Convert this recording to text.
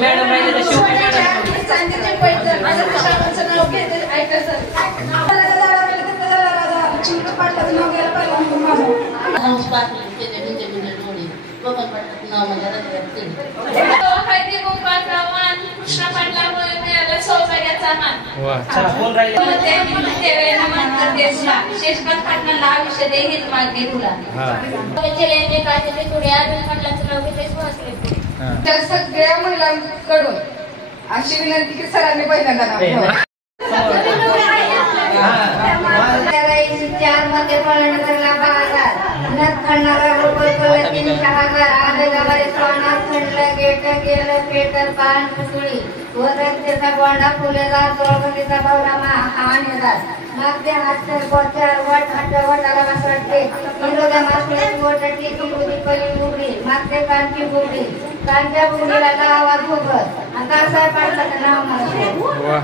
madam राहिले त्या सगळ्या महिलांकडून अशी विनंती की सरांनी पहिल्यांदा चार मध्ये पळणारा 10,000 नथ खणणारा रुपये 3,000 आदगावारे सोना खणलं गेट गेलं पेटर पान पुतळी वरतीचा गोंडा फुलेला तोळबंदीचा बावला हाणेदार मागच्या हातच्या गोच्या वट वटाला वाटते इंद्रोदा मासळे वटटी कुंकुदी पली उघडी मागच्या कांची बुगडी कांच्या बुगडीला आवाज उभत आता असा पाडला नाव मला